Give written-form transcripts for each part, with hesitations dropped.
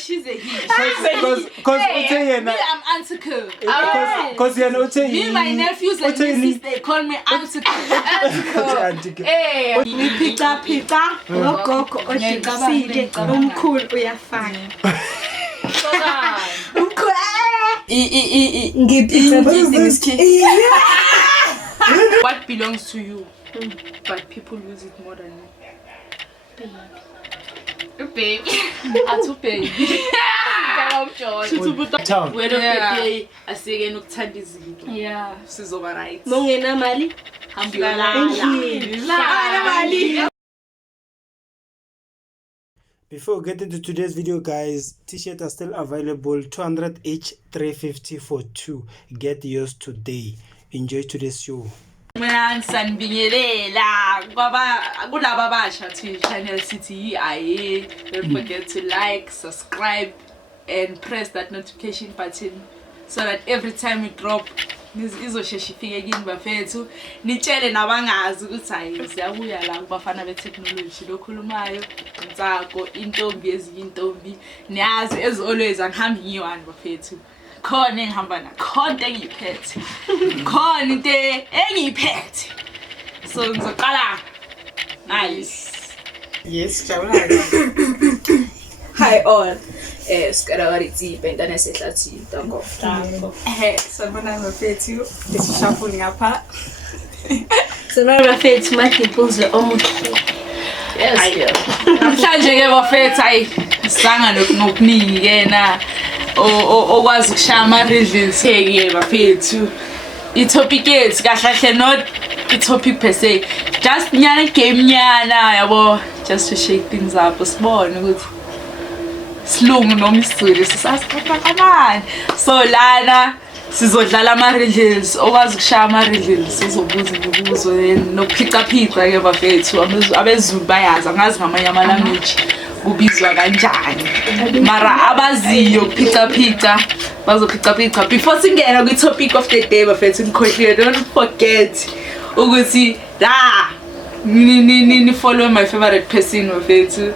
she's a he. Because I'm Antico. Because me, my nephews and nieces, they call me Antico. Hey, pita. Gogo ojiksile umkhulu uyafana. Umkhulu. What belongs to you? But people use it more than you. Baby. Atu baby. Where of the day asike nokuthanda izinto. Yeah. Sizoba right. Mongena mali. Before we get into today's video, guys, t-shirts are still available. 200 each, 350 for 2. Get yours today. Enjoy today's show. Mina sanibingelela kulaba abasha to channel City IE. Don't forget to like, subscribe and press that notification button so that every time we drop izosheshe ifike kini bafethu nitshele nabangazi ukuthi hayi siyabuya la kubafana betechnology lokhulumayo insako intombi ezintombi niyazi as always angihambi ngiyiwani bafethu khona engihamba na khona engiyiphethe khona into engiyiphethe so ngizoqala nice yes jabula hi all Scaravarizi bendane sehlathi dango Sanibona bafethu lesishafuni ngapha Sanibona bafethu madimples omuhle yes namhlanje ke bafethu hayi sanga nokuningi ke na okwazi ukushaya ama reviews ke bafethu itopic yethu kahle not itopic per se just nyana game nyana yabo just to shake things up sibone ukuthi silungu noma isizwe sisasiphatha kanjani so lana sizodlala ama riddles okwazi ukushaya ama riddles sizobuza imibuzo nokuphica ke bafethu abezulu bayazi angazi ngamanye ama language kubizwa kanjani mara abaziyo ukuphica bazophica before singena ku topic of the day bafethu ngikhohliwe don't forget ukuthi ni follow my favorite person bafethu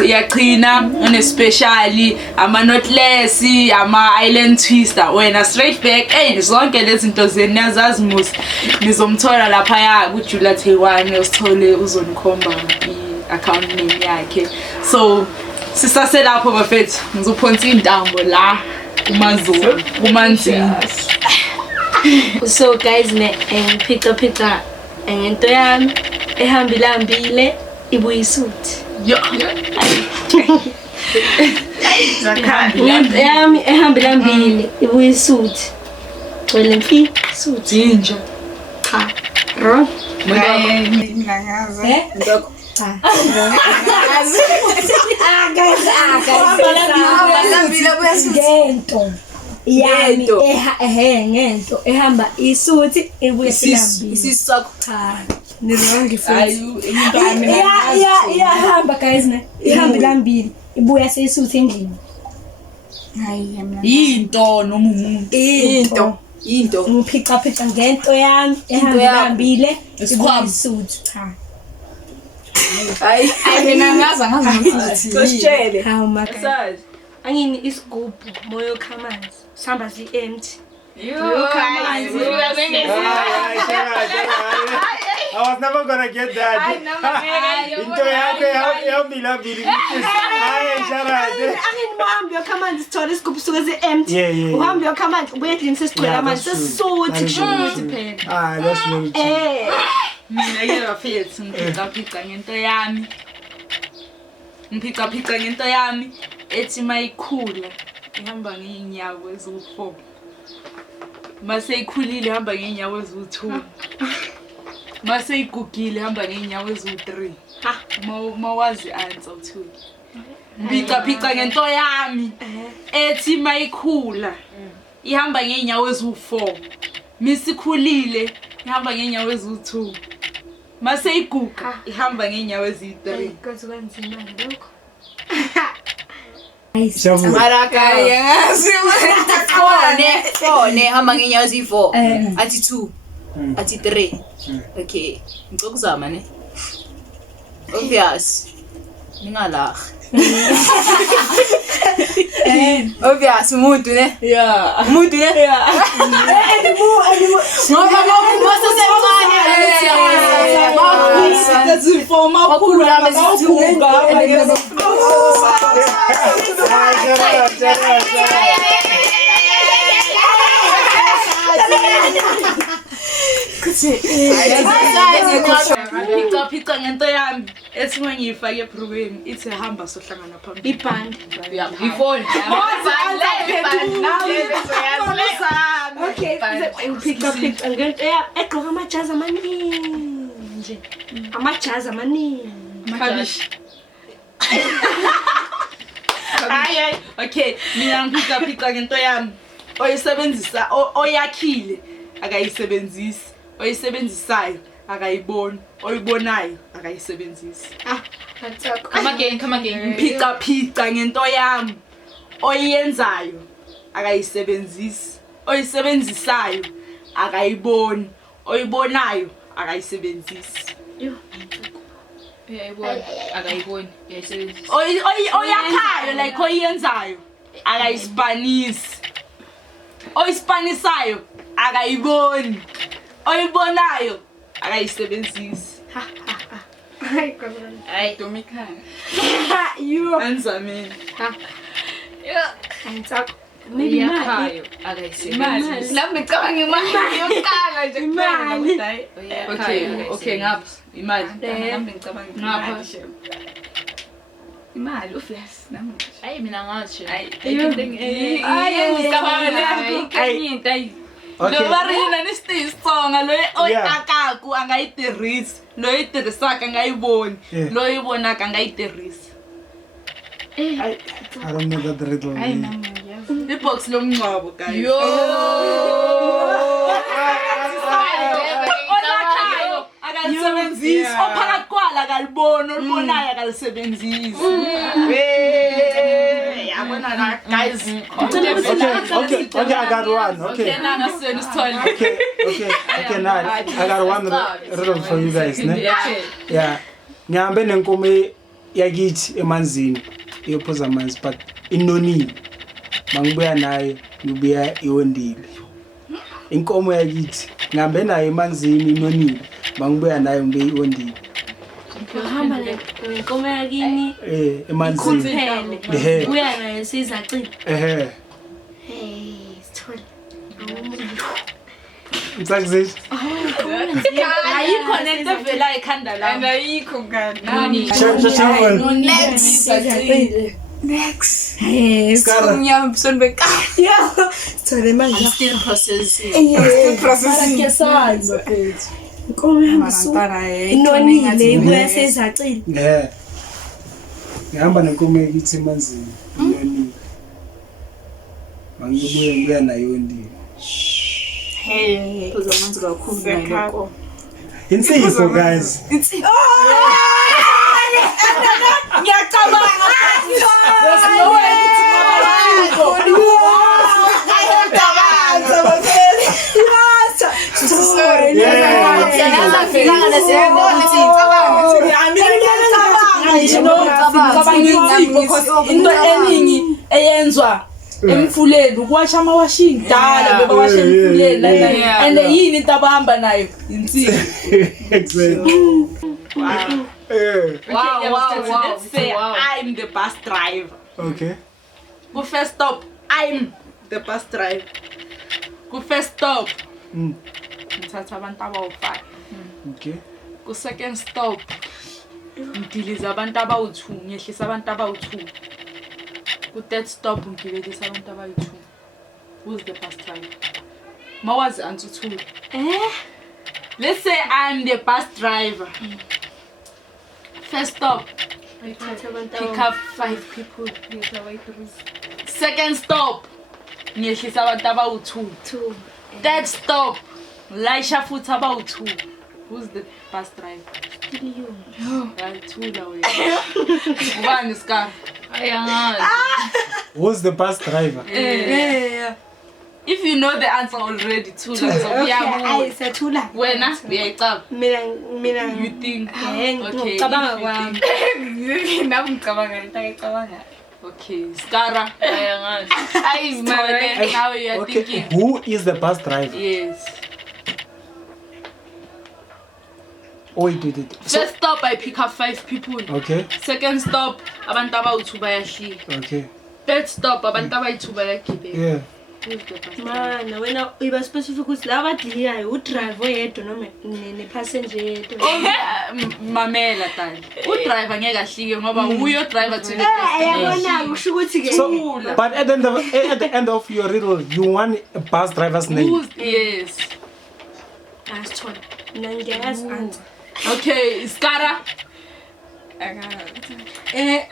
uyaqhina unespecially ama notless ama island twister wena straight back zonke lezi zinto zeniyazazi mus nizomthola lapha ya ku Julia T1 usithole uzonikhomba i-account name yakhe so sisase lapho bafethu ngizophonsa intambo la umanzini so guys pica ngento yami ehambile ibuye isuthi yo yami ehambile ibuye isuthi wele mfi suthi inja cha ro ngingayazi ndoko ngento yani ngento ehamba isuthi ibuye silambile isisakho cha nizonke futhi ayu into yami hamba guys ihamba lambili ibuya seyisuthi endlini hayi yami into noma umuntu into ngiphica ngento yami ehamba lambile ibuye isuthi cha hayi ngingaza ngazi sositshele hawu makazi angini isigubhu moyo khamanzi sihamba si-empty I was never gonna get that. Into uhambe uyokhamanzi sithole isigubhu suke si-empty uhambe uyokhamanzi ubuye endlini sesigcwele amanzi sesisuthi kushukuthi phela that's very mina ke bafethu ngiphica ngento yami ethi mayikhula ihamba ngeenyawo eziwu4 mase ikhulile ihamba ngeenyawo eziwu2 mase igugile ihamba ngeenyawo eziwu3 mawazi answer to ngiphica ngento yami ethi mayikhula ihamba ngeenyawo eziwu4 misikhulile ihamba ngeenyawo eziwu2 mase iguga ihamba ngeenyawo ezi3 kwazi kanzima lokho Maraka yazi fone hamba ngenyawo ezi4 athi 2 athi 3 okay ngizokuzama ne obvious ningalaga Obvious, umuntu ne? Yeah. Umuntu ne? Yeah. Ngoba masemncane. Sezifoma Wakhula bezithunga. Phika ngento yami ethi mangiyifake ephrukwini ithi hamba sohlangana phambili. Ibhandi. Ifoni. Okay, pick up ngento egqoka amajazi amaningi. Amajazi amaningi. Kabish. Hayi, okay, mina ngipika ngento yami. Oyisebenzisa oyakhile akayisebenzisi. Oyisebenzisayo akayiboni. Oyibonayo akayisebenzisi. Come again. Phika ngento yami. Oyenzayo akayisebenzisi. Oyisebenzisayo akayiboni. Oyibonayo akayisebenzisi. Akayiboni. Yayisebenzisa. Oyakhayo like oyenzayo akayispanisi. Oyispanisayo akayiboni. Oyibonayo akayisebenzisi. Ay, Domikhaya. You. Anzameni. Antsako. Maybe imali. akayisebenzisa. Nami ngicabanga imali yokuqala nje Imali. Okay, ngapha imali. Nami ngicabanga Ngapha. imali obvious nami. Hayi mina ngathi. Lobarina nistisonga lo Yeah. oyakaku angayitirhisi. Lo yitirhisaka angayiboni. Lo yibonaka angayitirhisi. I don't know that riddle. Ibox lomncwabo guys. Yo. Olakhayo akalisebenzisi. Ophakathi kwala akaliboni, olibonayo akalisebenzisi. Yabona la guys. Okay, I got one. Okay. Nana seni sithole. Okay, now I got one riddle for you guys, ne? Yeah. Ngihambe nenkomo yakithi emanzini. Iyophuza amanzi but inonile. Mangibuya nayo ngibuya iwondile. Inkomo yakithi ngihambe nayo emanzini inonile. Mangibuya nayo ngibuya iwondile. Uhamba nenkomo yakini. Emanzini. Kuphele. Uya nayo sizacile. Sithole. Msakuzisho. Ayikho nento evela ekhanda lami. Ayikho ngani. Next. Ngiyambisona beka. Yeah. Sithole manje. Still processing. Inkomo yami inonile ibuya sizacile. Ngihamba nenkomo yakithi emanzini inonile. Mangibuya nayo iwondile. Phuza amanzi kakhulu ngakho. Insipho guys. Ngiyacabanga. Into eningi eyenzwa emfuleni ukuwasha amawashi indala bebawasha emfuleni and yini into abahamba nayo insipho. Exactly. Wow. Let's say I'm the bus driver. Okay. Go first stop. I'm the bus driver. Go first stop. Ngithatha abantu abawu5. Okay. Go second stop. Ngidiliza abantu abawu2, ngiyehlisa abantu abawu2. Go third stop ngibelisa abantu abayi2. Who's the bus driver? Mawazi antuthula. Let's say I'm the bus driver. First stop. Pick up 5 people. Second stop. Ngiyehlisa abantu abawu2. Third stop. Laisha futhi abawu2. Who's the bus driver? You. Thula wena. Ubani Scar? Ayangazi. Who's the bus driver? If you know the answer already, Thula. So Okay, Sethula. wena uyayicaba. Mina. You think? Okay. Okay. Ngicabanga kwami. Nami ngicabanga into ayicabanga. Okay, Skara. Now you are thinking. Who is the bus driver? Yes. Wait. So, First stop, I pick up 5 people. okay. Second stop, abantu abawu-2 bayahli. Okay. Third stop, abantu abayi-2 bayagibela. Yeah. Mana wena uyiba specific ukuthi la badliyayo udrive oyedwa noma nepassenger yedwa. Mamela tani. Udriver ngeke ahlike ngoba uyo driver to the Yabona destination. kusho ukuthi ke So, but at the end of your riddle, you want a bus driver's name. Yes. asithola. Mina ngiyazi answer. Okay, Skara. Okay.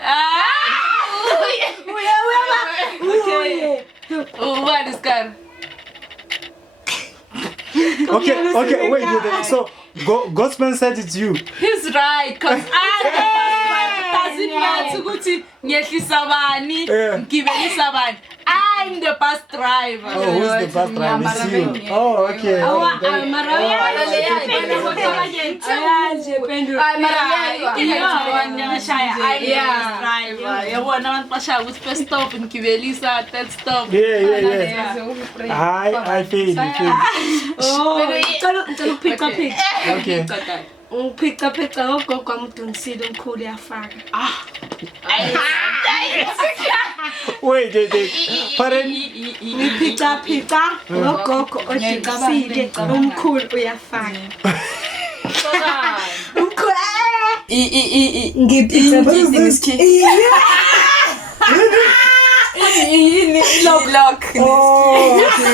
What is Skara? Okay, wait. So, Godsman said it's you. He's right, cause doesn't matter ukuthi ngehlisa bani, ngibelisa bani. I'm the bus driver. Oh, who's the bus driver? It's you. Oh, okay. First stop ngibelisa, third stop. Yeah. I feel. Ngicela pick. Okay. Pick ngogogo amdunisile omkhulu yafaka. Wait. Pardon? Ngiphica ngogogo odunisile omkhulu uyafaka. Umkhulu. Ngiphica Lock. Oh, okay.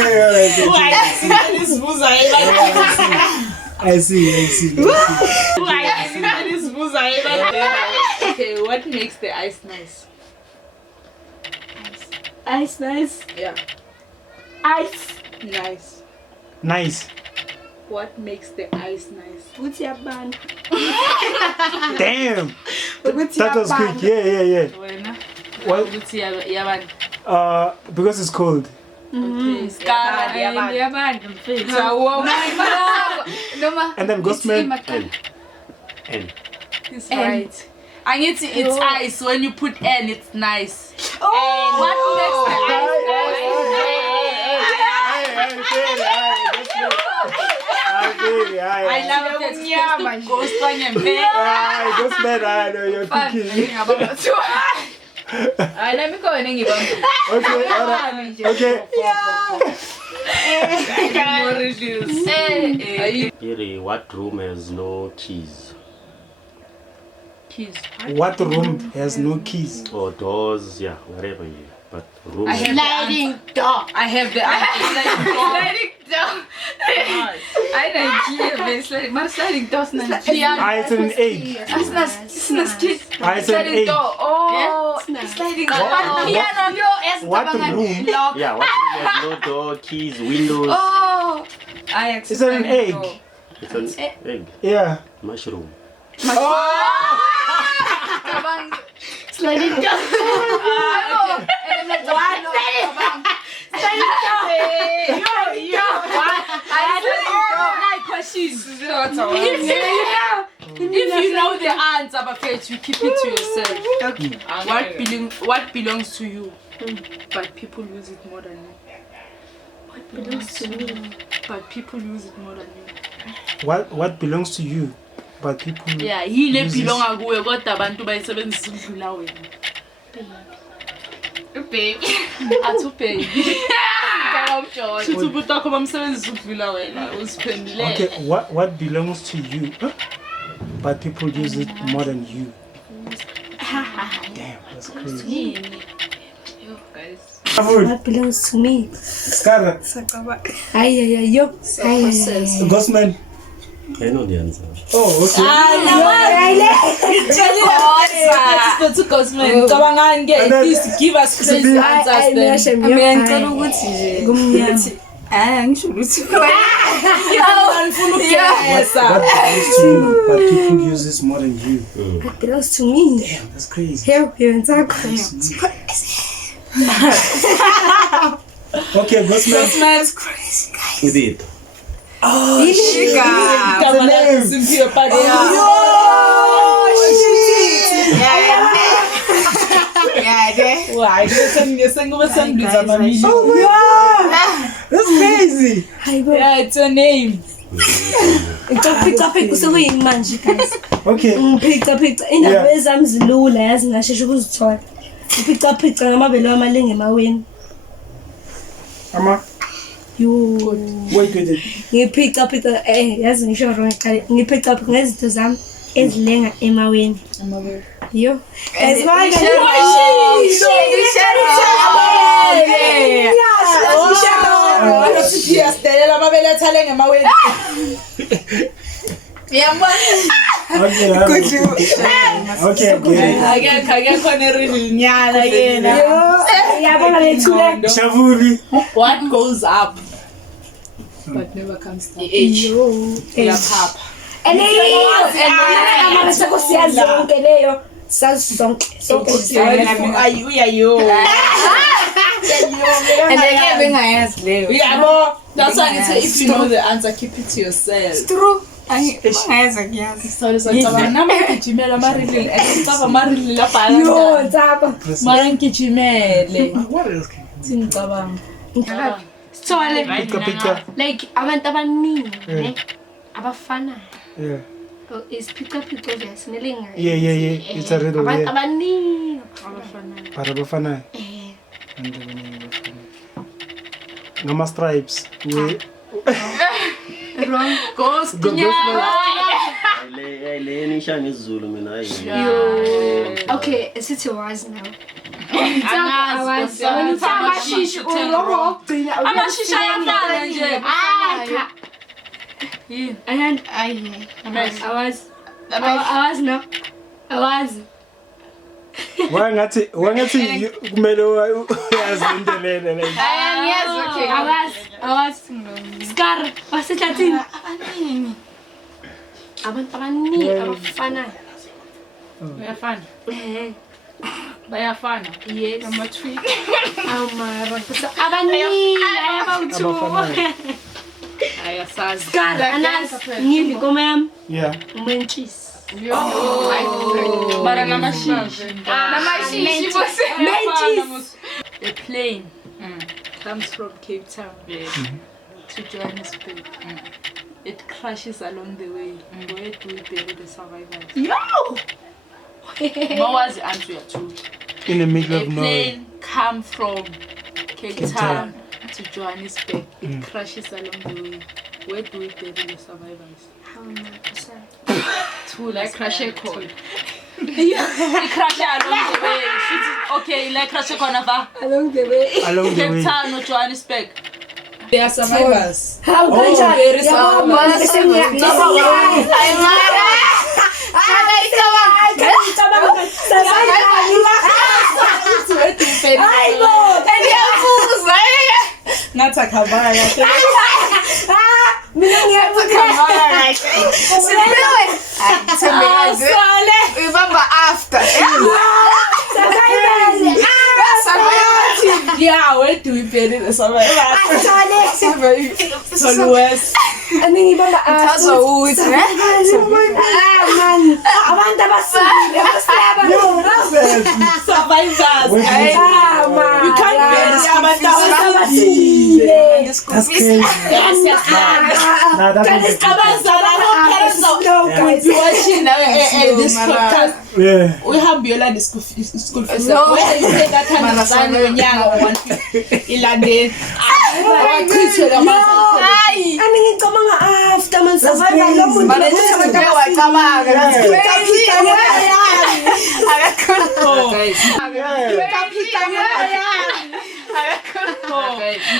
I see. Okay, what makes the ice nice? Ice nice. Yeah. Ice. Nice. Nice. What makes the ice nice? Ukuthi yabana. Damn. That was quick. Yeah. Wena. What? Ukuthi yabani. Because it's cold. Okay, Skara yabani. And then Ghostman. N. He's right. And it's ice. When you put N, it's nice. What makes the ice I love it. Ghost on your bed. Ghostman, I know you're thinking. Let me go and then give Okay. Here, what room has no keys? Keys. What room has no keys? Or doors, yeah, whatever you. But room. I have Sliding door. I have the sliding door. I don't sliding door. Sliding doors not It's an 8. It's not kid. It's an 8. Oh, Sliding door. What room? Yeah, what room has no door, keys, windows? Oh, It's an egg. It's an egg. Yeah. Mushroom. Sliding door. If you know the answer, but you keep it to yourself. Okay. What belongs to you, but people use it more than you. What belongs to me? But people use it more than you. What belongs to you? But people. Yeah, yile use belong akuwe kodwa abantu bayisebenzisa ukudlula wena. baby. Athu baby. Futhi umuntu wakho bamsebenzisa ukudlula wena usiphendule. Okay, what belongs to you? Huh? But people use it more than you. Damn, that's crazy. What belongs to me? Skara. Yo. Ghostman. I know the answer. Oh, okay. To Ghostman. Please give us crazy answers then. What belongs to you, but people use this more than you. What belongs to me? Damn, that's crazy. Okay, Ghostman. It's crazy, guys. With it. Oh, shit. hayi ngiyesengube sengibiza mamili. Oh my god. That's crazy. Yeah, it's a name. Picture kusukuyini manje guys. Okay. Picture indaba ezami zilula yazi ngasheshe ukuzithola. Picture ngamabele wamalinge emaweni. Ama. Yo. Wait. Ngipicture yazi ngisho wrong eqale. Ngipicture ngezinto zami ezilenga emaweni. Yo. Ezibanga. Siyastelela amabele athalenga emaweni. Okay, akekho nerilinyana yena. Yabona lethule. Shavuri. What goes up but never comes down. Yaphapha. Amabese siyazi zonke leyo. Sazi zonke. Uyayo. And again bengayazi leyo. Yabo. That's why I say if you know the answer, keep it to yourself. It's true. Angiyazi ngiyazi. Sorry nama ngijimela marilile. Ngicaba marilile lapha. Yo, tsaba. Mara ngijimele. What else? Singicabanga. So Picture. like abantu abaningi ne abafana. Yeah. Is picture obvious nelinga. Yeah. It's a riddle. Abantu Yeah. abaningi Parabafana. Ngama stripes. We. wrong. Ghost. Le nisha ngizulu mina hayi. Okay, sithi was now. Angazi. Amashisha urogcina. Amashisha ayafana nje. And I was. Wangathi kumele uyazi into lena like. I was. Scar, wasithathini? Abantu abaningi abafana. Bayafana. Bayafana. Yes. Ama-tweet. Abaningi ayabawuthu. Ayasazi. Scar, anas ngili komam. Yeah. Menchis. Mara namashishi. Menchis. The plane comes from Cape Town to Johannesburg. It crashes along the way. Where do we bury the survivors? What was the answer to? In the middle A of nowhere. plane come from Cape Town to Johannesburg. It crashes along the way. Where do we bury the survivors? To like crash a call. It crash along the way. Okay, like crash a corner Along the way. Cape Town or Johannesburg. They are survivors. How Very survivors. Remember after. Yeah, where do we bury the survivors? So West. And then ibamba abantu abasile Survivors. You can't bury abantu abasile. That's crazy. Nah, that's Watching this podcast. Yeah. We have Biola the school fees. Where you say that time of time when young or one Ilade. ngicabanga after man survival lo muntu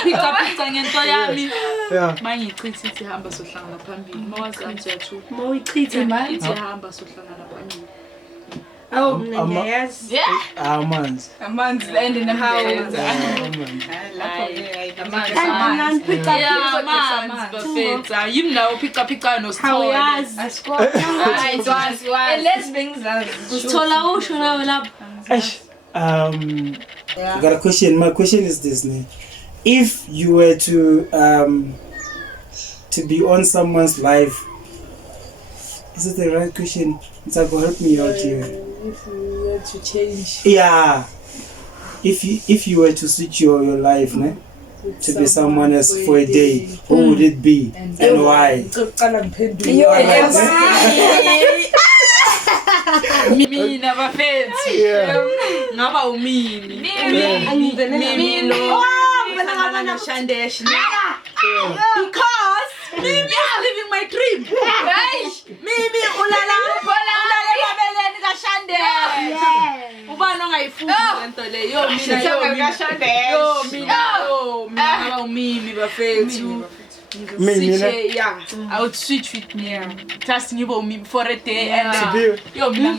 Picture ngento yami. Yeah. Mangichithi ithi hamba sohlangana phambili. Mawazi anjathu. moyichitha Ithi hamba sohlangana phambili. awu mina ngiyazi Amanzi. Amanzi land in the house. Bafetha. You know picture no story. usithola usho nawe lapho I got a question. My question is this: if you were to be on someone's life, is it the right question? It's like, help me out here. If we were to change. Yeah. if you were to switch your life, ne, to be someone else for a day, who would it be and why? Mina bafethu ngaba umimi mimi lo Shandesh because mimi is living my dream. Mimi ulala babeleni ka Shandesh ubani ongayifuni lento le yo mina ngaba umimi bafethu. Yeah, I would switch with me. Just ngibo me for a day and yo mina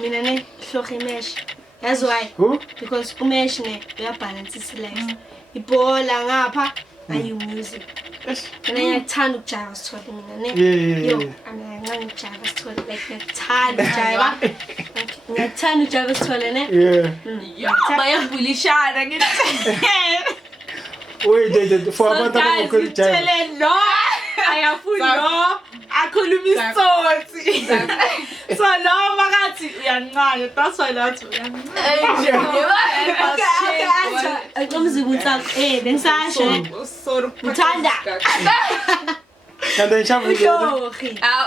mina ne hlogimesh. That's why. Who? Because umesh ne uyabalance life. Ibola ngapha ayi music. Mina ngiyathanda ukujayiva sithole mina ne. Yo, angiyancane ukujayiva sithole like ngiyathanda ukujayiva. Ngiyathanda ukujayiva sithole ne. Yeah. Bayabulishana ngithi. Wait, for abantu abakhuluma no ayafuna no akhuluma isoti so lo makathi uyancane that's why that's bensasho uthanda kanti ngishafuna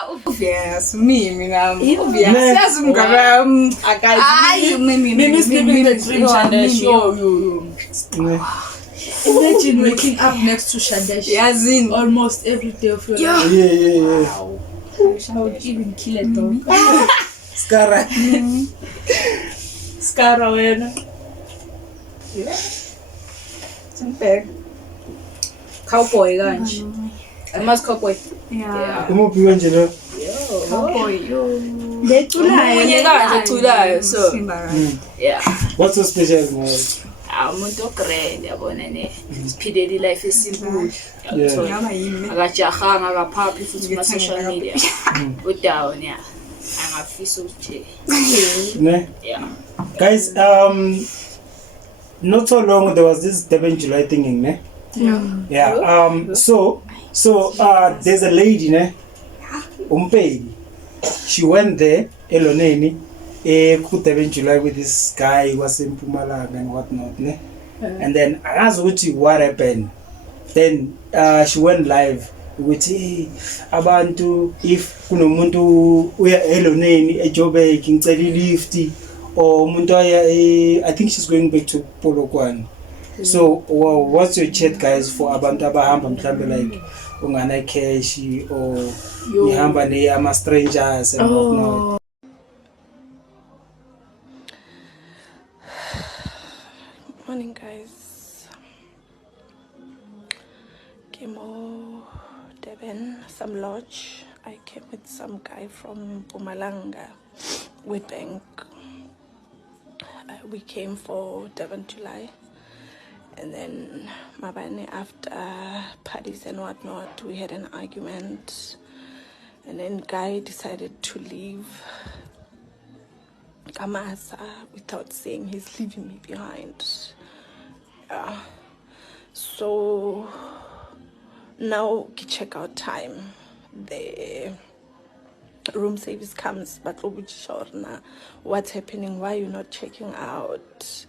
Obvious, mimi na obvious. Siyazi umngane akazi mimi sleeping the dream Shandesh. Yo. Imagine waking up next to Shandesh. Yazin almost every day of your life. Yeah. Wow. I would even kill a dog. Skara. Skara wena. Simple. Cowboy kanje. I must cowboy. yeah Umuphi kanje lo? Cowboy. Yo. leculayo Eculayo so. Yeah. What's so special about it? Umuntu ogrand yabona ne. Siphilele life esimple. Yeah. Akajahanga akaphaphi futhi ma social media. Udown yeah. Angafisa ukuthi. Ne? Yeah. Guys, not so long there was this Durban July thing, ne? Yeah. So there's a lady, ne? Umpedi. She went there, Eloneni, Durban July with this guy who was in Mpumalanga and whatnot, ne? And then I asked what happened. Then she went live with abantu if kunomuntu uya Eloneni eJoburg ngicela lift or umuntu I think she's going back to Polokwane. So what's your chat guys for abantu abahamba mhlambe like ungana cash or ihamba ne ama strangers and whatnot? Morning guys. Kimo Durban, some lodge. I came with some guy from Mpumalanga with bank. We came for Durban July, and then Mabane after parties and whatnot, we had an argument, and then guy decided to leave Kamasa without saying he's leaving me behind. So now check out time. The room service comes, but what's happening? Why are you not checking out?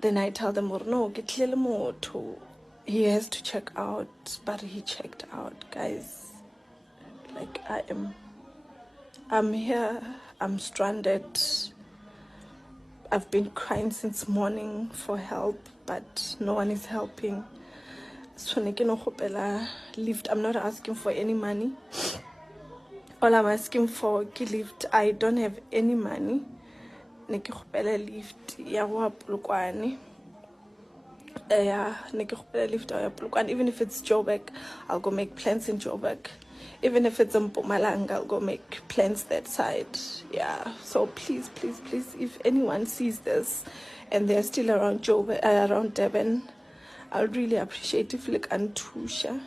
Then I tell them, no, get moto. He has to check out, but he checked out, guys. Like I'm here. I'm stranded. I've been crying since morning for help, but no one is helping. So lift. I'm not asking for any money. All I'm asking for lift. I don't have any money. Lift. Even if it's Joburg, I'll go make plans in Joburg. Even if it's in Mpumalanga, I'll go make plans that side. Yeah. So please, if anyone sees this and they're still around Joburg, around Durban, I'll really appreciate if like Antusha.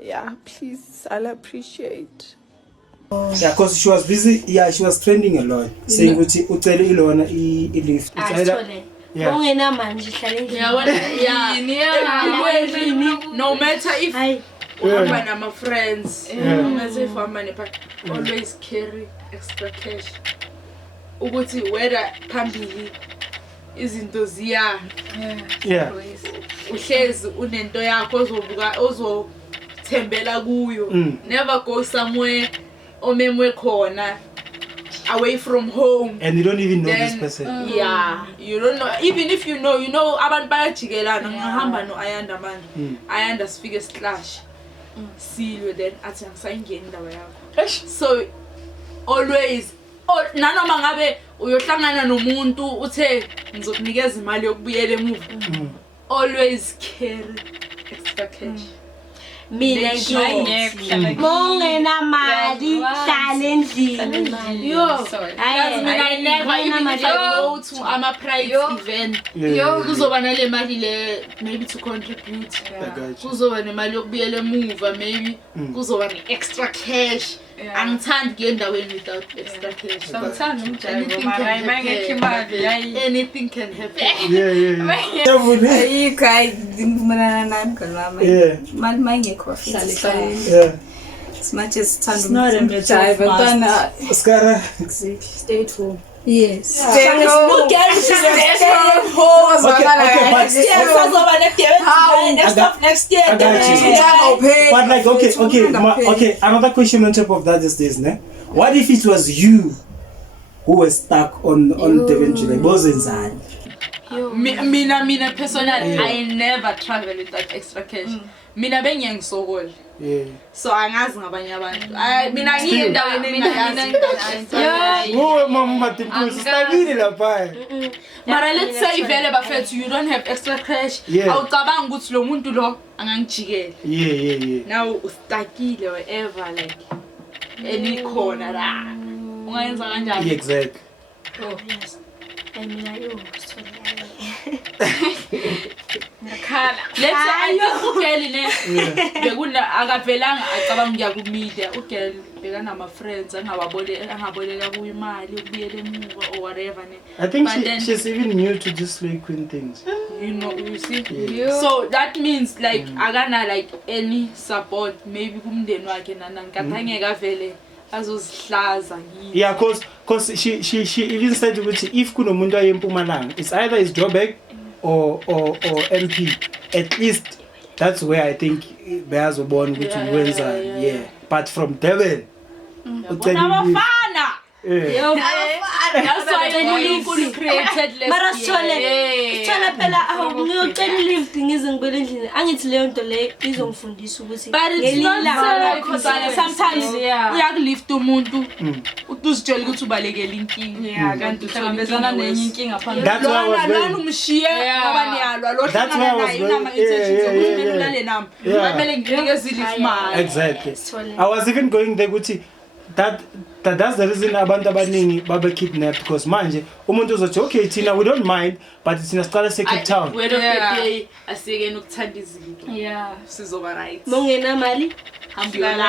Yeah, please, I'll appreciate. Yeah, because she was busy. Yeah, she was trending a lot, saying uthi ucele ilona lift. Yeah. No matter if uhamba nama friends, no matter if uhamba but always carry extra cash. Ukuthi whether phambili izinto ziya Yeah. uhlezi unento yakho ozothembela kuyo. Never go somewhere omemwe khona away from home And you don't even know this person. Yeah, you don't know. Even if you know abantu bayajikelana ngihamba no Ayanda manje. Ayanda sifike slash. Silwe then athi angisayingeni indawo yakho. So always nanoma ngabe uyohlangana nomuntu uthe ngizokunikeza imali yokubuyela emuva. Always carry extra cash. Mina ngiyengena mali hlala endlini. Yo, I never even if I go to a private event. Kuzoba nale mali le maybe to contribute. Kuzoba nemali yokubuyela emuva maybe. Kuzoba ne extra cash. Angithandi ngendaweni without extra cash. Sometimes anything can happen. ayikho ngimvumelana nami ngolama mali mayingekho bafisa as much as sithanda umjive bantwana Skara. stay at home. Yes. No girl, she's at home. Next year. But like, okay. Another question on top of that is this, ne? What if it was you who was stuck on Devon July? Mina personally, I never travel with that extra cash. Mina bengiyangisokoli. Yeah. So angazi ngabanye abantu. Mina ngiyendaweni engayazi. Stabile lapha. Mara let's say vele bafethu you don't have extra cash. Awucabanga ukuthi lo muntu lo angangijikela. Yeah. Now ustakile wherever like any corner la. Ungayenza kanjani? Exactly. Oh yes. Mina Nakhala. Let's say ugirl ne bekuna akavelanga acabanga ngiyakumedia ugirl bekana ma friends angaboleka ku imali ukubuyela emuva or whatever ne. I think she's even new to just Slay Queen things. You see? Yeah. So that means like akana like any support maybe kumndeni wakhe nanankathangeka vele azosihlaza yini. Yeah, cause she even said ukuthi if kunomuntu ayempumalanga it's either his Joburg or MP. At least that's where I think Beazobon which wenza yeah. But from Devon Abafana. That's why uNkulunkulu created less. Mara sole phela ngiyocela lift ngize ngibele endlini angithi leyo nto le izongifundisa ukuthi but it's not sometimes uyakulift umuntu utuzitshela ukuthi ubalekela inkinga kanti uhlangabezana nenye inkinga phambili lona umshiye ngoba niyalwa lo hlangana naye unama intentions ukuthi ulale nami kumele nginikeze lift mali. Exactly. I was even going there ukuthi that's the reason abantu abaningi babe kidnapped because manje umuntu uzothi okay thina we don't mind but thina siqala Cape Town word of the day asikene ukuthanda izinto sizoba right mongena mali hambiyolala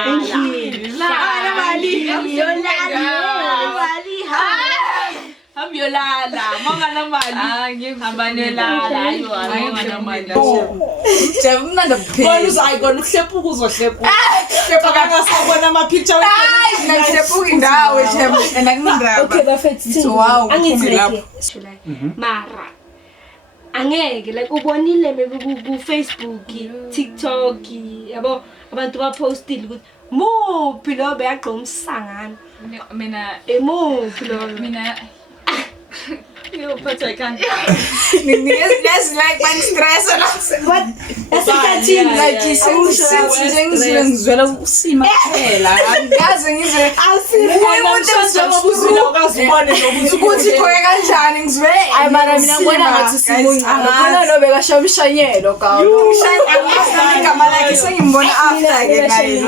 hambiyolala mongana mali hambanelala ayona mali Jamna bona uzayikona uhlephuka uzohlephuka kangasabona ama picture ngihlephuka indawo enakindaba. Okay bafethi wow angizileke mara angeke like ubonile maybe ku Facebook TikTok yabo abantu ba postile ukuthi muphi lo beyagqa umsangana mina muphi lo mina yo but I can't Yes, like when stress and what esikhathini like since ngizwela usima phela angazi ngizwe umuntu ukazibone nokuthi ukuthi khoye kanjani ngizwe Ay mara mina ngibona ngathi simunqana lo bekasha umshanyelo kawo igama lakhe sengimbona after ke naye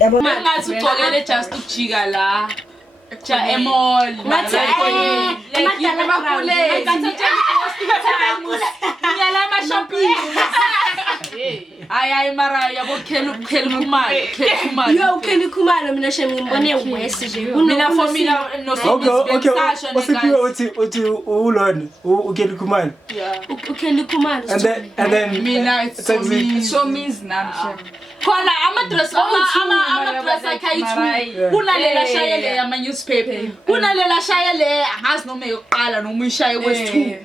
yabo ngathi ugcokele just ukujika la cha emall ngathi like bakule ngiyala ama shopping ay mara yabo kheli kumali yo ukheli khumalo mina shem ngimbone west nje mina for mina no okay uthi ulona ukheli khumalo ukheli khumalo and then mina it so means namsha khona ama-dress akhayi-2 kunalela shayele yama-newspaper kunalela shayele angazi noma yokuqala noma uyishaye kwesi-2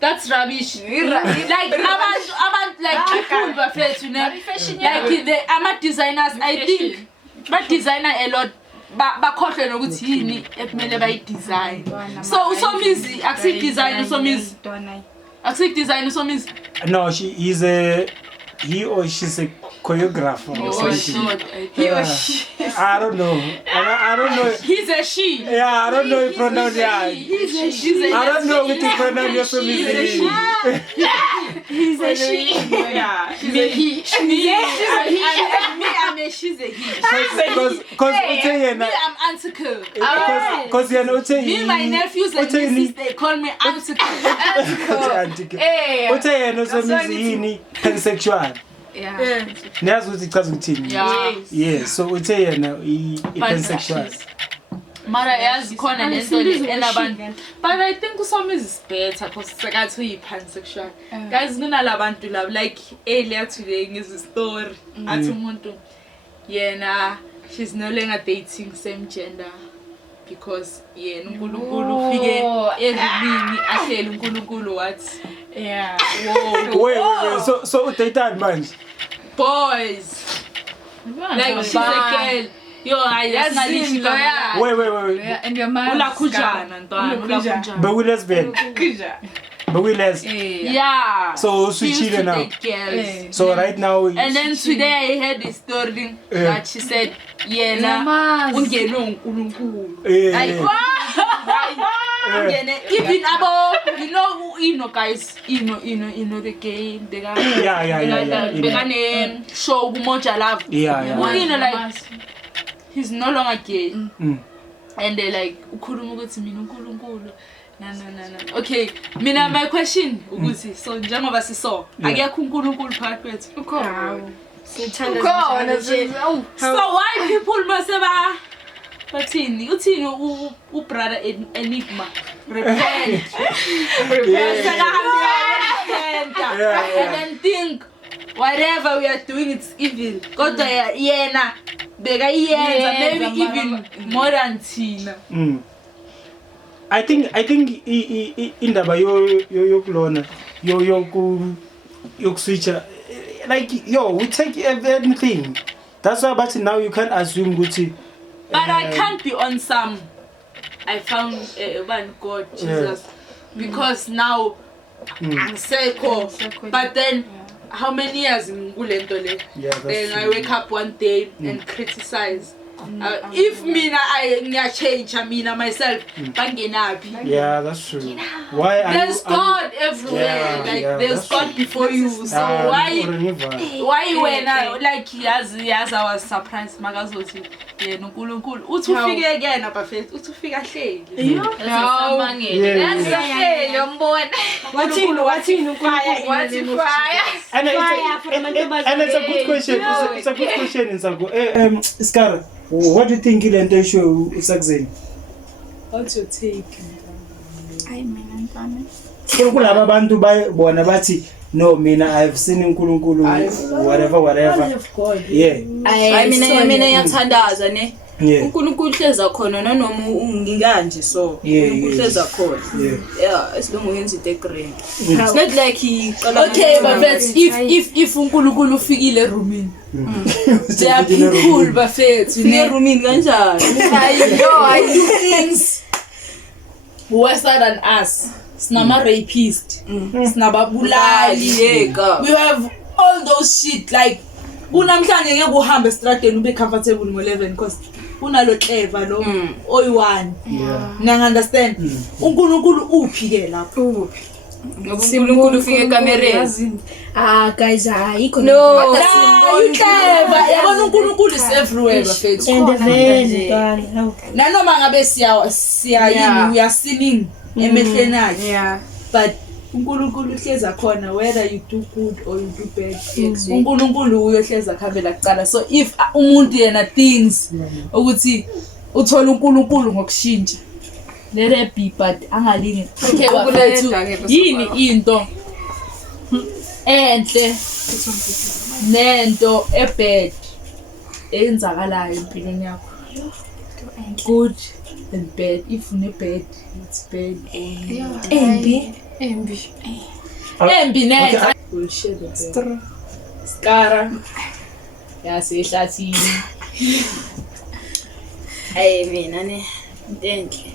that's rubbish like abantu like people bafethu like ama-designers I think ba-designer a lot bakhohle nokuthi yini ekumele bayi-design so uSomizi akusi-design uSomizi akusi-design uSomizi no he or she's a choreographer or something. He or she. I don't know. I don't know. He's a she. Yeah, I don't know if pronoun. Yeah. He's a she. I don't know what the pronoun you're so He's a she. Yeah. She's a he. I'm a she's a he. Because I'm Antico. Because you know, me, my nephews and nieces, they call me Antico. Pansexual. Yeah. That's what it has to Yeah. Yeah. So we say pansexual. Mara yazi khona lento le elabantu. But I think Usomizi is better because sekathi pansexual. Guys kunalabantu love like earlier today ngizwe story athi umuntu yena she's no longer dating same gender because yena uNkulunkulu ufike ezimini ahlele uNkulunkulu wathi yeah. Wait. So date man. Boys. Like she's a girl. Yo, that's not Wait. And your man. But we lesbian. But we lesbian. Yeah. So switching now. So right now. And then today I heard this story that she said, "Yeah, ungeno uNkulunkulu." Like even about you know guys, you know the game, the guy. Yeah. Show Moja Love. Yeah. Well, you know like. He's no longer gay. And they're like, ukhuluma ukuthi mina uNkulunkulu. No. Okay, mina my question ukuthi so njengoba siso akekho uNkulunkulu phakathi kwethu. Ukhona. So why people must ba bathini uthini ubrother Enigma repent. And then think whatever we are doing it's evil. Kodwa yena bekayenza maybe even more than Tina. I think indaba yokulona yokuswitcha like we take everything. That's why but now you can't assume Gucci. But I can't be on some. I found one God Jesus because now I'm psycho. But then how many years in Gulentole? Then I wake up one day and criticize. If mina I change, I mean myself, yeah, that's true. Why there's God everywhere, there's God before you. So why when I like yes I was surprised magazoti yena uNkulunkulu uthi ufike again abafethu uthi ufika hleli that's hleli yombona wathini uNkulunkulu and it's a good question. It's a good question in Scar, what do you think ilento show uSaxeni? What's your take? I mean Ntwana. Kulaba abantu bayibona bathi no mina I've seen uNkulunkulu whatever. Yeah. I mean yathandaza ne. uNkulunkulu hleza khona nanoma ungikanje so uNkulunkulu hleza khona yeah esilungu uyenza into egreen it's not like he okay but that's if uNkulunkulu ufikile eroomini they are people bafethu eroomini kanjani I do things worse than us sinama rapist sinababulali we have all those shit like unamhlanje ngeke uhambe estradeni ube comfortable ngo11 because unalo clever lo oyi1 nanga understand uNkulunkulu uphi ke lapho uphi uNkulunkulu ufike ekamereni guys ayikho no you clever yabona uNkulunkulu is everywhere bafethu nanoma ngabe siya yini we are sinning emehleni akhe but uNkulunkulu uhleza khona whether you do good or you do bad uNkulunkulu uyohleza khambela kuqala so if umuntu yena things ukuthi uthola uNkulunkulu ngokushintsha let it be but angalinge okay bafethu yini into enhle nento ebad eyenzakalayo empilweni yakho. Good and bad. If une bad, it's bad. Embi. Embi neta. We'll share the bad. Skara. Yasehlathini. Hey mina ne enhle.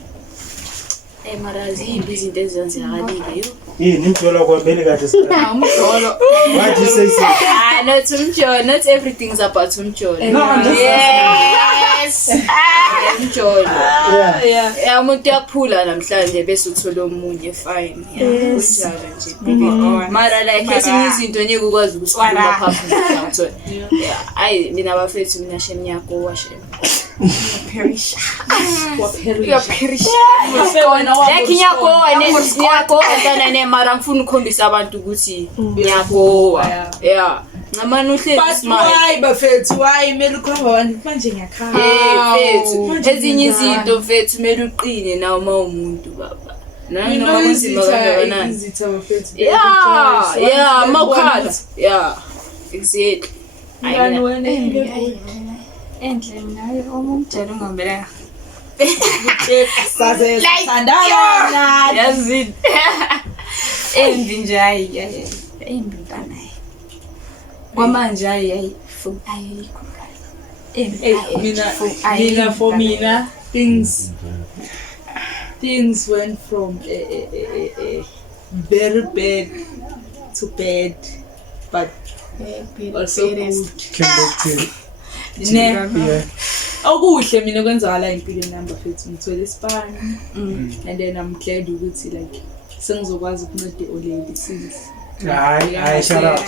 Mara zimbi izinto ezenzakalile yo. Yini imjolo kwabele kahle sikhala. Umjolo. What you say? Not umjolo, not everything's about umjolo. No, I'm just yes. Umjolo. Yeah. Umuntu yakuphula namhlanje bese uthola omunye fine. Kunjalo nje baby. Mara like ezinye izinto ngeke ukwazi ukusikhuluma phakathi uthola. Ayi mina bafethu mina shemi yakho washem. Perish. Like nyako ngiyakho ne mara ngifuna ukukhombisa abantu ukuthi ngiyakho. Yeah. Ngamani uhlezi smile. Why bafethu why mele ukhomba abantu manje ngiyakhala. Fethu ezinye izinto fethu mele uqine nawe uma umuntu baba. Noma kunzima kangakanani. Yeah, mawukhala. Yeah. Exactly. Enhle naye omumtshela ungambela. Saze sandana. Yazid. Embi nje hayi. Embi ntana. Kwamanje hayi. Ayikho. Mina for mina things went from very bad to bad, but also good. Came back to Yeah. Okuhle mina kwenzakala empilweni nami bafethu ngithola isipani and then I'm glad ukuthi like sengizokwazi ukuncede oleli sis. I shut up.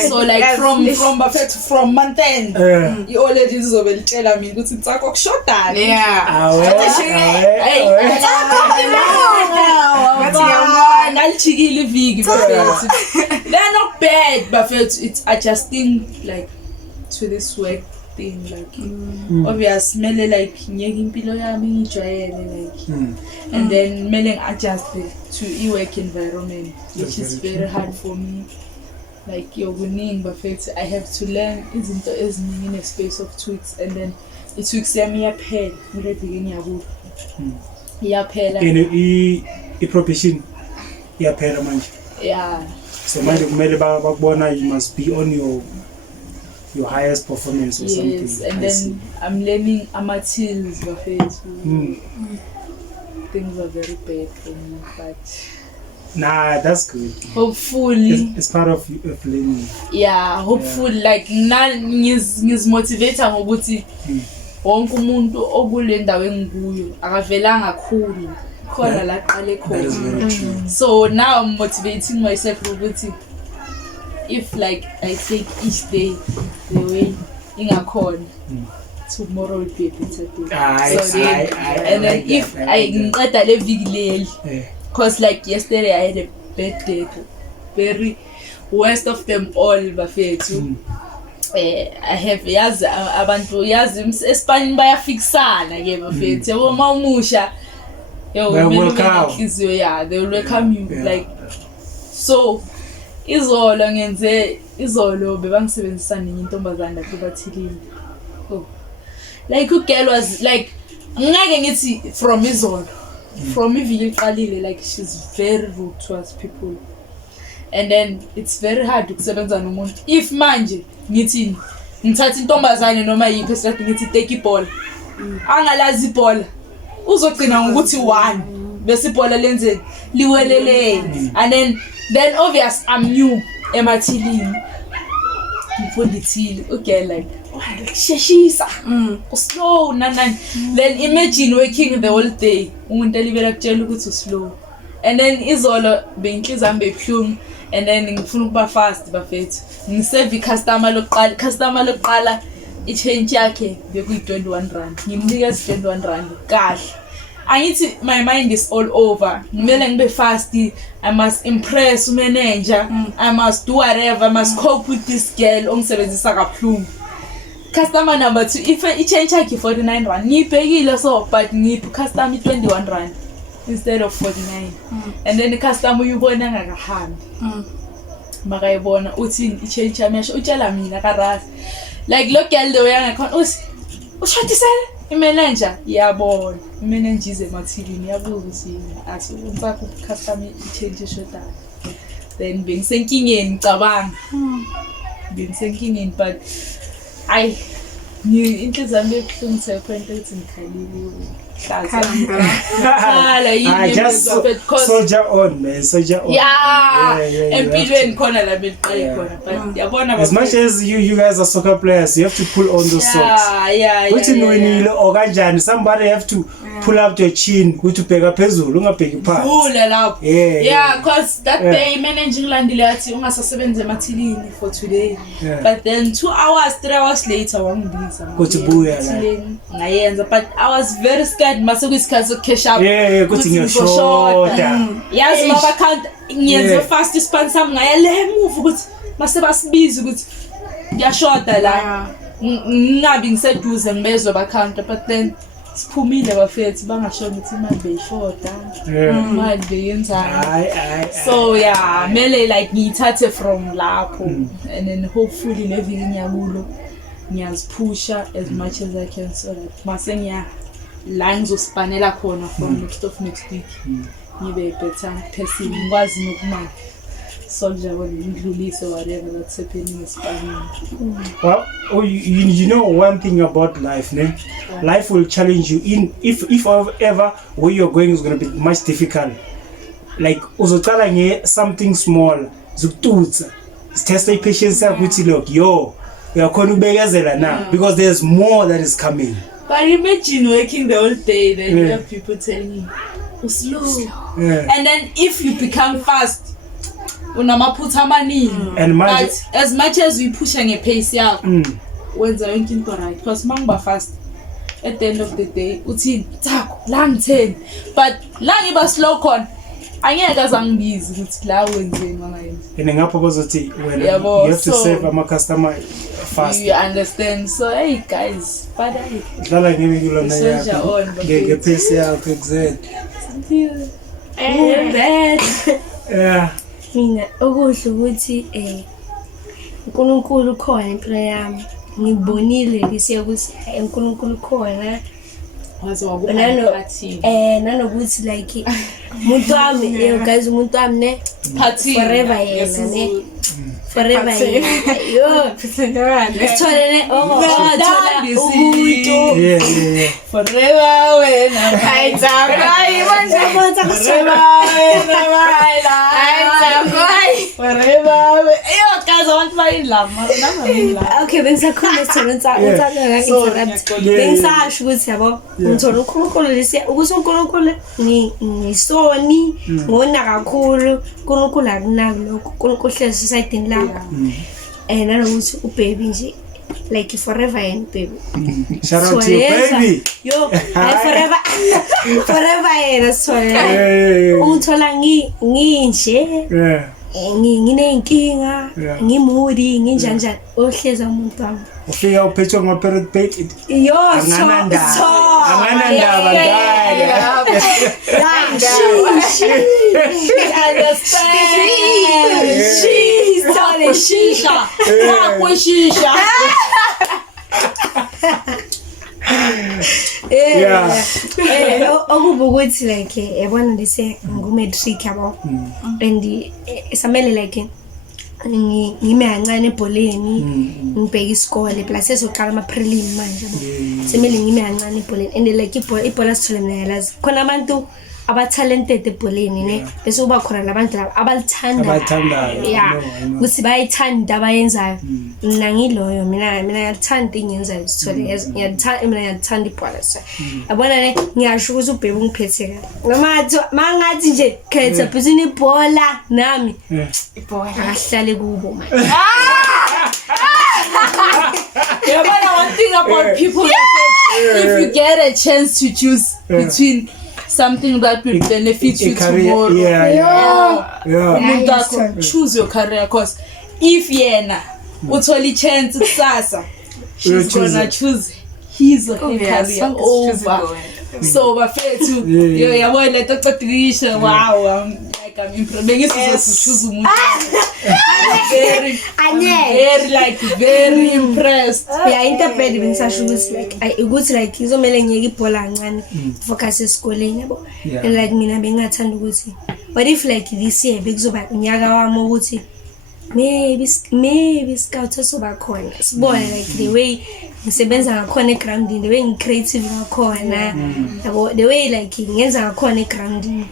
So like from bafethu from month end I already izobe litshela mina ukuthi tsaka okushodayo. Ngalichikile iviki bafethu. They're not bad bafethu, it's adjusting like to this work thing like obvious mele like ngiyeke impilo yami ngijwayele like and then mele adjust to work environment which is very hard for me. Like yokuningi bafethu I have to learn izinto eziningi in a space of 2 weeks and then it weeks yami yaphela ngiready ngiyabuka. Yaphela. I profession yaphela manje. Yeah. So manje kumele bakubona you must be on your highest performance or something. Yes, and then I'm learning amatils bafethu. Things are very bad for me, but nah, that's good. Hopefully it's part of learning. Yeah, hopefully like ngizmotivate ngokuthi wonke umuntu okule ndawo engikuyo akavelanga kakhulu khona la qale khona. So now I'm motivating myself ukuthi if like I take each day the way ingakhona tomorrow will be a better day. And then like if I ngiqeda le viki leli cause like yesterday I had a bad day, very worst of them all bafethu. I have yazi abantu yazi eSpain bayafikisana ke bafethu yabo mawumusha yo they will welcome you like so izolo bebangisebenzisana nenye intombazana kubathilile. Oh like who girl was like ngeke ngithi from izolo from ivili iqalile like she's very rude towards people and then it's very hard ukusebenza nomuntu if manje ngithi ngithatha intombazane noma yiphi esithi ngithi take ibhola angalazi ibhola uzogcina ngokuthi 1 bese ibhola lenzeni liwelele and then obvious I'm new emathilini ngifundithile okay like sheshisa slow nanani then imagine working the whole day umuntu elibela kutshela ukuthi slow and then izolo beyinhliziyo yami bephuma and then ngifuna ukuba fast bafethu ngisave customer lokuqala i-change yakhe bekuyi-21 rand ngimnikeza 21 rand kahle angithi my mind is all over ngimele ngibe fast I must impress umanager I must do whatever I must cope with this girl ongisebenzisa kabuhlungu. Customer number 2 if i-change yakhe 49 rand ngibhekile so but ngiphi customer 21 rand instead of 49 and then i-customer uyibona ngakahambi makayibona uthi i-change yamesha utshela mina karasi like lo girl lo yangakhona uthi ushotisele imanager yabona imanager ize emathilini yabuza ukuthi asifaka customer i-change eshoda then bengisenkingeni ngicabanga bengisenkingeni but ay inhliziyo yami ebuhlungu sephento ukuthi ngikhalile soldier on, man. Soldier on. empilweni khona la beqhayi khona but yabona as much as you guys are soccer players, you have to pull on those socks. Uthi niwinile or kanjani, somebody have to pull up your chin ukuthi ubheka phezulu ungabheki phansi. Vula lapho. Cause that day managing landile athi ungasasebenza emathilini for today. But then 2 hours 3 hours later wangibiza. Kuthi buya la. Ngayenza but I was very scared mase kuyisikhathi sokucash up. Kuthi ngiyashota. Yazi baba account ngiyenza fast span sami ngayele move ukuthi mase basibiza ukuthi ngiyashota la. Ngabi ngiseduze ngibezwe ba account but then siphumile bafethu bangashona ukuthi imali beyishoda imali beyenzani so mele like ngiyithathe from lapho and then hopefully leviki ngiyakulo ngiyazipusha as much as I can so that mase ngiya la ngizospanela khona from next of next week ngibe better person ngikwazi nokumanga soldier when ngidlulise whatever that's happening is fine. Well, you know one thing about life, ne? Life will challenge you in if ever where you're going is going to be much difficult. Like uzocala nge something small zukututsa test your patience ukuthi look yo uyakhona ubekezela now because there's more that is coming. But imagine working the whole day then you have people telling you slow and then if you become fast unamaphutha amaningi but as much as you push ngepace yakho wenza yonke into right because mangiba fast at the end of the day uthi thako la ngitheni but la ngiba slow khona angeke azangibizi ukuthi la wenzeni mangayenza and ngapho bazothi when you have to save ama customer fast you understand so hey guys but dlala ngemikulo na yakho ngepace yakho exactly mina okuhle ukuthi uNkulunkulu khona impilo yami ngibonile lesiya ukuthi uNkulunkulu khona nanokuthi like umuntu wami guys umuntu wami ne forever yena ne forever yo tholene forever wena hayi forever yo guys I want to in love okay bengisakhona bengisasho ukuthi yabo ngithola uNkulunkulu lesiya ukuthi uNkulunkulu ngisoni ngona kakhulu uNkulunkulu akunaki lokho uNkulunkulu hlezi society lapha nanokuthi ubaby nje like forever and baby shout out to you baby yo forever and so uthola nginje nginenkinga ngimudi nginjanjani ohleza umuntu wami ufika uphethwe ngaperiod page yo angana ndaba shisha shisha okuba ukuthi like yabona lise ngumatric yabo and samele like ngime kancane ebholeni ngibheka isikole plus ezoqala ama prelim manje semele ngime kancane ebholeni and like ibhola sithole mina yalazi khona abantu aba-talented ebholeni ne bese uba khona labantu abalithandayo ukuthi bayayithanda abayenzayo mina ngiloyo mina ngiyathanda ingenzayo sithole ngiyathanda ibhola so yabona ne ngiyasho ukuthi ubhebe ungiphethe kahle mangathi nje khetha phezini ibhola nami ibhola akahlale kubo manje yabona one thing about people if you get a chance to choose between something that will benefit you tomorrow. Choose your career because if yena uthola chance kusasa she's gonna choose his or her career over So bafethu yabona lento ocedilisha wow like I'm impressed bengisizochoose umuntu very impressed into bad bengisasho ukuthi like ukuthi like izomela ngiyeke ibhola kancane focus esikoleni yabo and like mina bengathanda ukuthi what if like this year bekuzoba unyaka wami ukuthi maybe scout soba khona sibona like the way ngisebenza ngakhona egroundini the way ngicreative ngakhona yabo the way like ngenza ngakhona egroundini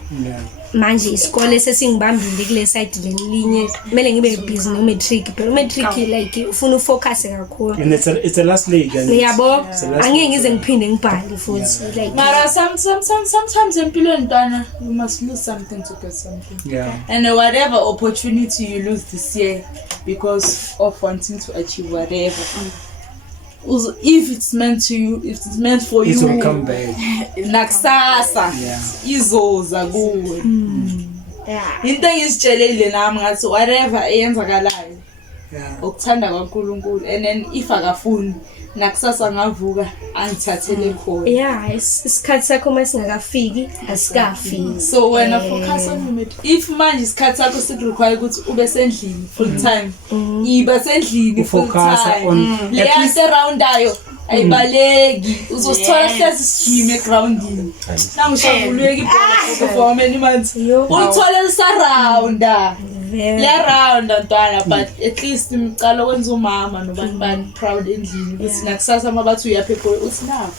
manje isikole sesingibambile kule side lelinye kumele ngibe busy no matric but matric like ufuna ufocus kakhulu and it's a last leg yabo angeke ngize ngiphinde ngibhale futhi like mara sometimes empilweni ntwana you must lose something to get something and whatever opportunity you lose this year because of wanting to achieve whatever if it's meant to you, if it's meant for you, it will come back. Nakusasa izoza kuwe. Into engizitshelile nami ngathi whatever eyenzakalayo. Ukuthanda kaNkulunkulu and then if akafuni nakusasa ngavuka angithathele khona. Isikhathi sakho masingakafiki asikafiki. So wena focus on it. If manje isikhathi sakho sirequire ukuthi ube sendlini full time. Iba sendlini full time. Leyanto around ayo ayibaleki uzosithola hlezi stream egroundini. Nangishangulweki ibhola for many months. Uthola lisarounda. Le round ntwana but at least imicalo kwenza umama nobani proud endlini ukuthi nakusasa mabathi uyaphepho uthi na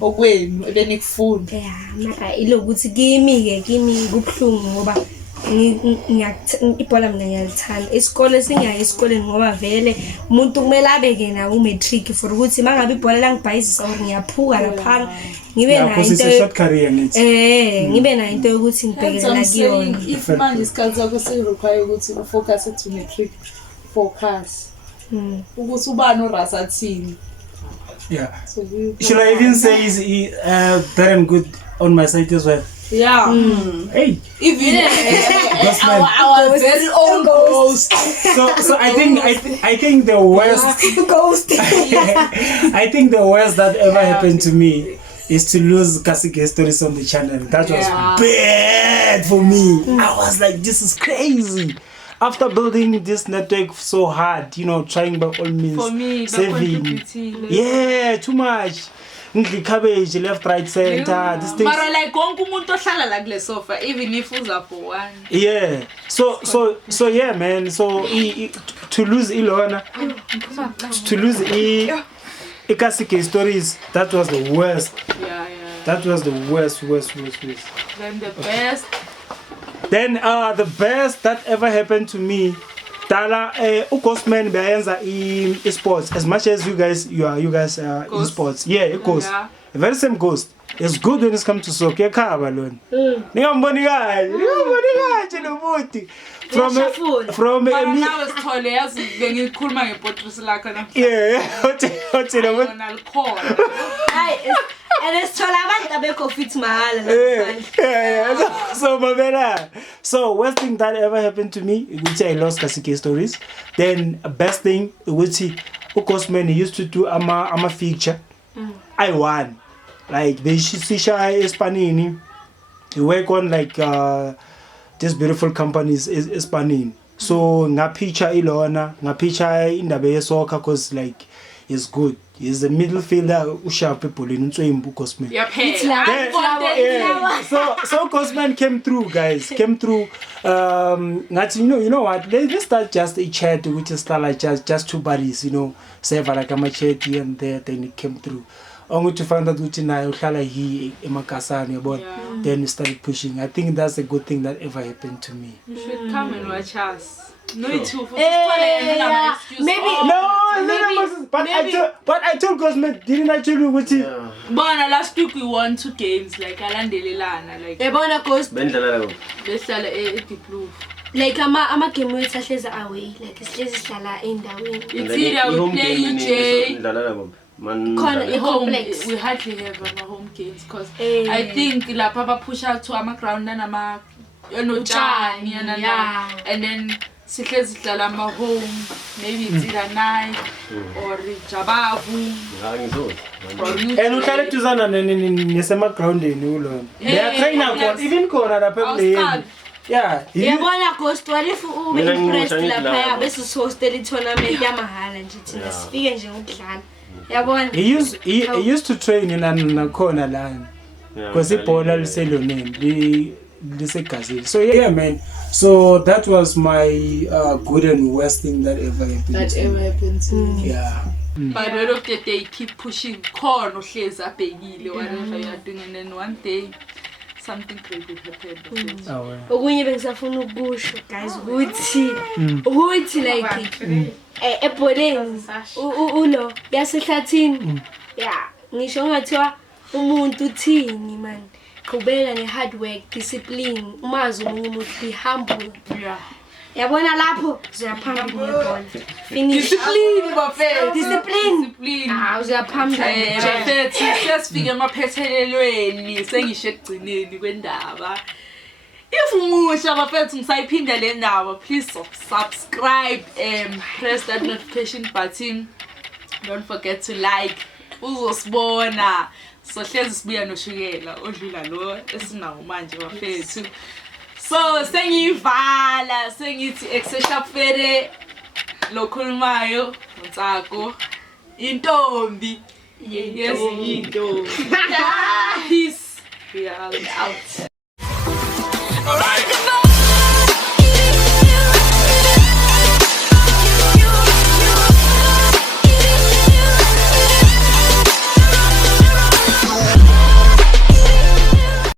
okwenu ebenikufunda mara ilokuthi kimi kubhlungu ngoba ibhola mina ngiyalithanda isikole singayi esikoleni ngoba vele umuntu kumele abeke na umatric for ukuthi mangabe ibhola langibhayisisa or ngiyaphuka lapha ngibe na into short career ngithi ngibe na into ukuthi ngibhekela kuyona if manje isikhathi sakho sirequire ukuthi ufocus to matric focus ukuthi ubani urasa thini so should I even say is better and good on my side as well hey even our very own ghost so I think the worst ghost I think the worst that ever happened to me is to lose Kasike Stories on the channel. That was bad for me. I was like, this is crazy. After building this network so hard, you know, trying by all means, for me, saving. Too much. Cabbage, left, right, center. This thing. But like, umuntu ohlala la kule sofa, even if uza for one. Yeah. So yeah, man. So to lose Ilona, to lose Kasike Stories, that was the worst. That was the worst. Then the best. Then the best that ever happened to me, Tala Ukosman beyenza e-sports. As much as you guys are in sports. Yeah, it goes. The very same ghost. It's good when it comes to soccer. Kabalon. Ningamboni kahle nobuti. From now it's tall as bengikhuluma ngeportrait lakho na. Hotel and it's told abantu abekho fit mahala so mabela so worst thing that ever happened to me ukuthi I lost Kasike Stories. Then best thing ukuthi uGhostman used to do ama feature. I won like they shisha Espanini. He work on like these beautiful companies Espanini. So ngapicture ilona ngapicture indaba yesoccer cause like it's good. He's a middle fielder who sharp people in Ghostman. So Ghostman came through, guys. Came through. You know what? Let's start just a chat, which is start like just two buddies, you know, say like a chat here and there. Then it came through. Only to find out which na ukhala he emakasani about. Then we started pushing. I think that's a good thing that ever happened to me. You should come and watch us. No, it's too. Maybe but I told Ghostman, didn't I tell you what it? Bona last week we won 2 games like alandelelana like. Ebona Ghost. Bendlala Behlala eDiplov. Like ama game wethu ahleza away like sihlezi sihlala endaweni. It's either we play UJ. Complex. We hardly have our home games because I think lapha push out to ama ground and ama and then sihlezi sidlala ama-home maybe it's either night or jabavu and uhlala eduzana nesemagroundini ulona beyatraina khona even khona lapha ekuleyeni yeah yabona Ghost walifu ube impressed lapha bese sihostela i-tournament yamahala nje thina sifike nje ngokudlala yabona he used to train nakhona lana because ibhola liseloneni lisegazini. So yeah man, so that was my good and worst thing that ever happened to me. Yeah. By the end of the day, keep pushing khona uhlezi abhekile whatever you are doing, and then one day something great will happen. Okunye bengisafuna ukusho guys ukuthi like ebholeni ulo yasehlathini yeah ngisho ngathiwa umuntu uthini man qhubeka ne-hard work discipline umazi umunye umuntu be humble yabona lapho uyaphambili ngebhola finish discipline uyaphambili bafethu sesifike emaphethelelweni sengisho ekugcineni kwendaba. If musha bafethu ngisayiphinda le ndaba, please subscribe and press that notification button. Don't forget to like. Uzosibona so hlezi sibuya noshukela odlula lo esinawo manje bafethu. So sengiyivala sengithi exesha fere lokhulumayo uNtsako intombi yezinto. Peace. We are out.